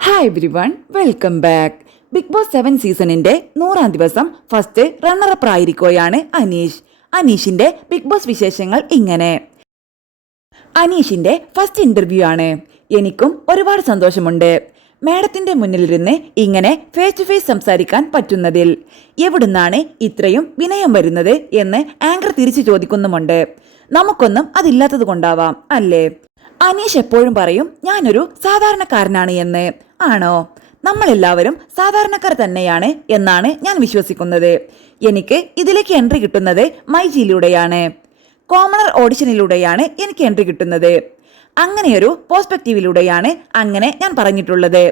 Hi everyone, welcome back. Bigg Boss 7 സീസണിന്റെ 100-ാം ദിവസം first runner-up ആയിരിക്കുകയാണ് അനീഷ്. അനീഷിന്റെ ബിഗ് ബോസ് വിശേഷങ്ങൾ ഇങ്ങനെ. അനീഷിന്റെ ഫസ്റ്റ് ഇന്റർവ്യൂ ആണ്. എനിക്കും ഒരുപാട് സന്തോഷമുണ്ട് മാഡത്തിന്റെ മുന്നിലിരുന്ന് ഇങ്ങനെ ഫേസ് ടു ഫേസ് സംസാരിക്കാൻ പറ്റുന്നതിൽ. എവിടുന്നാണ് ഇത്രയും വിനയം വരുന്നത് എന്ന് ആങ്കർ തിരിച്ചു ചോദിക്കുന്നുമുണ്ട്. നമുക്കൊന്നും അതില്ലാത്തത് കൊണ്ടാവാം അല്ലേ? അനീഷ് എപ്പോഴും പറയും ഞാനൊരു സാധാരണക്കാരനാണ് എന്ന്. ആണോ? നമ്മളെല്ലാവരും സാധാരണക്കാർ തന്നെയാണ് എന്നാണ് ഞാൻ വിശ്വസിക്കുന്നത്. എനിക്ക് ഇതിലേക്ക് എൻട്രി കിട്ടുന്നത് മൈജിയിലൂടെയാണ്. കോമണർ ഓഡിഷനിലൂടെയാണ് എനിക്ക് എൻട്രി കിട്ടുന്നത്. അങ്ങനെയൊരു പെർസ്പെക്റ്റീവിലൂടെയാണ് അങ്ങനെ ഞാൻ പറഞ്ഞിട്ടുള്ളത്.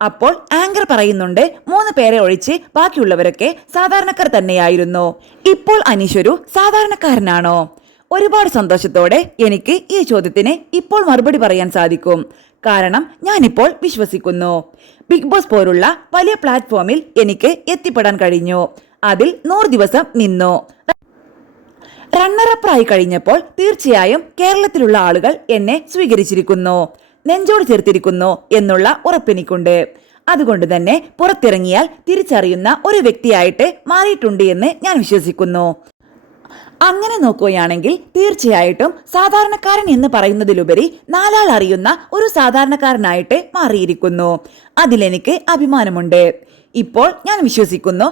അപ്പോൾ ആങ്കർ പറയുന്നുണ്ട് 3 പേരെ ഒഴിച്ച് ബാക്കിയുള്ളവരൊക്കെ സാധാരണക്കാർ തന്നെയായിരുന്നു. ഇപ്പോൾ അനീഷ് ഒരു സാധാരണക്കാരനാണോ? ഒരുപാട് സന്തോഷത്തോടെ എനിക്ക് ഈ ചോദ്യത്തിന് ഇപ്പോൾ മറുപടി പറയാൻ സാധിക്കും. കാരണം ഞാനിപ്പോൾ വിശ്വസിക്കുന്നു. ബിഗ് ബോസ് പോലുള്ള വലിയ പ്ലാറ്റ്ഫോമിൽ എനിക്ക് എത്തിപ്പെടാൻ കഴിഞ്ഞു. അതിൽ 100 ദിവസം നിന്നു. റണ്ണറപ്പായി കഴിഞ്ഞപ്പോൾ തീർച്ചയായും കേരളത്തിലുള്ള ആളുകൾ എന്നെ സ്വീകരിച്ചിരിക്കുന്നു, നെഞ്ചോട് ചേർത്തിരിക്കുന്നു എന്നുള്ള ഉറപ്പെനിക്കുണ്ട്. അതുകൊണ്ട് തന്നെ പുറത്തിറങ്ങിയാൽ തിരിച്ചറിയുന്ന ഒരു വ്യക്തിയായിട്ട് മാറിയിട്ടുണ്ട് എന്ന് ഞാൻ വിശ്വസിക്കുന്നു. അങ്ങനെ നോക്കുകയാണെങ്കിൽ തീർച്ചയായിട്ടും സാധാരണക്കാരൻ എന്ന് പറയുന്നതിലുപരി 4 ആൾ അറിയുന്ന ഒരു സാധാരണക്കാരനായിട്ട് മാറിയിരിക്കുന്നു. അതിലെനിക്ക് അഭിമാനമുണ്ട്. ഇപ്പോൾ ഞാൻ വിശ്വസിക്കുന്നു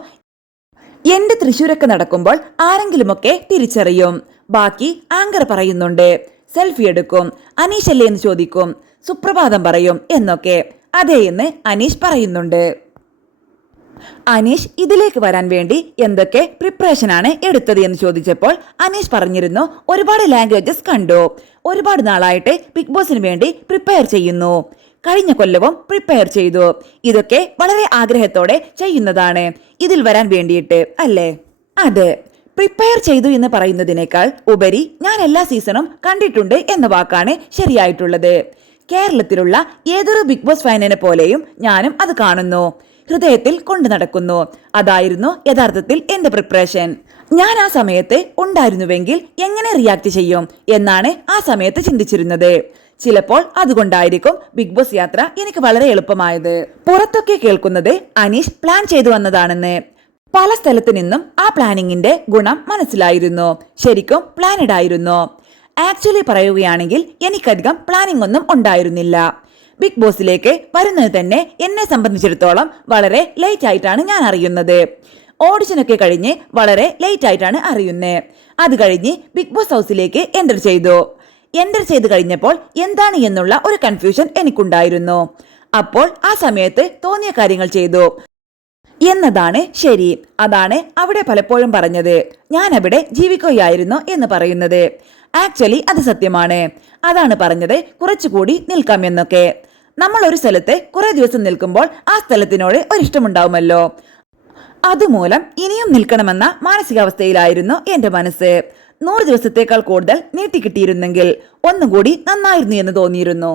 എന്റെ തൃശ്ശൂരൊക്കെ നടക്കുമ്പോൾ ആരെങ്കിലുമൊക്കെ തിരിച്ചറിയും. ബാക്കി ആങ്കർ പറയുന്നുണ്ട് സെൽഫി എടുക്കും, അനീഷ് അല്ലേ എന്ന് ചോദിക്കും, സുപ്രഭാതം പറയും എന്നൊക്കെ. അതേ എന്ന് അനീഷ് പറയുന്നുണ്ട്. അനീഷ് ഇതിലേക്ക് വരാൻ വേണ്ടി എന്തൊക്കെ പ്രിപ്പറേഷനാണ് എടുത്തത് എന്ന് ചോദിച്ചപ്പോൾ അനീഷ് പറഞ്ഞിരുന്നു ഒരുപാട് ലാംഗ്വേജസ് കണ്ടു, ഒരുപാട് നാളായിട്ട് ബിഗ് ബോസിന് വേണ്ടി പ്രിപ്പയർ ചെയ്യുന്നു, കഴിഞ്ഞ കൊല്ലവും പ്രിപ്പയർ ചെയ്തു. ഇതൊക്കെ വളരെ ആഗ്രഹത്തോടെ ചെയ്യുന്നതാണ് ഇതിൽ വരാൻ വേണ്ടിയിട്ട് അല്ലേ? അതെ, പ്രിപ്പയർ ചെയ്തു എന്ന് പറയുന്നതിനേക്കാൾ ഉപരി ഞാൻ എല്ലാ സീസണും കണ്ടിട്ടുണ്ട് എന്ന വാക്കാണ് ശരിയായിട്ടുള്ളത്. കേരളത്തിലുള്ള ഏതൊരു ബിഗ് ബോസ് ഫാനിനെ പോലെയും ഞാനും അത് കാണുന്നു, ഹൃദയത്തിൽ കൊണ്ടു നടക്കുന്നു. അതായിരുന്നു യഥാർത്ഥത്തിൽ എന്റെ പ്രിപ്പറേഷൻ. ഞാൻ ആ സമയത്ത് ഉണ്ടായിരുന്നുവെങ്കിൽ എങ്ങനെ റിയാക്ട് ചെയ്യും എന്നാണ് ആ സമയത്ത് ചിന്തിച്ചിരുന്നത്. ചിലപ്പോൾ അതുകൊണ്ടായിരിക്കും ബിഗ് ബോസ് യാത്ര എനിക്ക് വളരെ എളുപ്പമായത്. പുറത്തൊക്കെ കേൾക്കുന്നത് അനീഷ് പ്ലാൻ ചെയ്തു വന്നതാണെന്ന്. പല സ്ഥലത്തു നിന്നും ആ പ്ലാനിങ്ങിന്റെ ഗുണം മനസ്സിലായിരുന്നു. ശരിക്കും പ്ലാനഡ് ആയിരുന്നു. ആക്ച്വലി പറയുകയാണെങ്കിൽ എനിക്കധികം പ്ലാനിംഗ് ഒന്നും ഉണ്ടായിരുന്നില്ല. ബിഗ് ബോസിലേക്ക് വരുന്നത് തന്നെ എന്നെ സംബന്ധിച്ചിടത്തോളം വളരെ ലേറ്റ് ആയിട്ടാണ് ഞാൻ അറിയുന്നത്. ഓഡിഷനൊക്കെ കഴിഞ്ഞ് വളരെ ലേറ്റ് ആയിട്ടാണ് അറിയുന്നത്. അത് കഴിഞ്ഞ് ബിഗ് ബോസ് ഹൗസിലേക്ക് എൻ്റർ ചെയ്ത് കഴിഞ്ഞപ്പോൾ എന്താണ് എന്നുള്ള ഒരു കൺഫ്യൂഷൻ എനിക്കുണ്ടായിരുന്നു. അപ്പോൾ ആ സമയത്ത് തോന്നിയ കാര്യങ്ങൾ ചെയ്തു എന്നതാണ് ശരി. അതാണ് അവിടെ പലപ്പോഴും പറഞ്ഞത് ഞാൻ അവിടെ ജീവിക്കുകയായിരുന്നു എന്ന് പറയുന്നത്. ആക്ച്വലി അത് സത്യമാണ്. അതാണ് പറഞ്ഞത് കുറച്ചുകൂടി നിൽക്കാം എന്നൊക്കെ. നമ്മൾ ഒരു സ്ഥലത്ത് കുറെ ദിവസം നിൽക്കുമ്പോൾ ആ സ്ഥലത്തിനോട് ഒരിഷ്ടമുണ്ടാവുമല്ലോ. അതുമൂലം ഇനിയും നിൽക്കണമെന്ന മാനസികാവസ്ഥയിലായിരുന്നു എന്റെ മനസ്സ്. 100 ദിവസത്തേക്കാൾ കൂടുതൽ നീട്ടിക്കിട്ടിയിരുന്നെങ്കിൽ ഒന്നുകൂടി നന്നായിരുന്നു എന്ന് തോന്നിയിരുന്നു.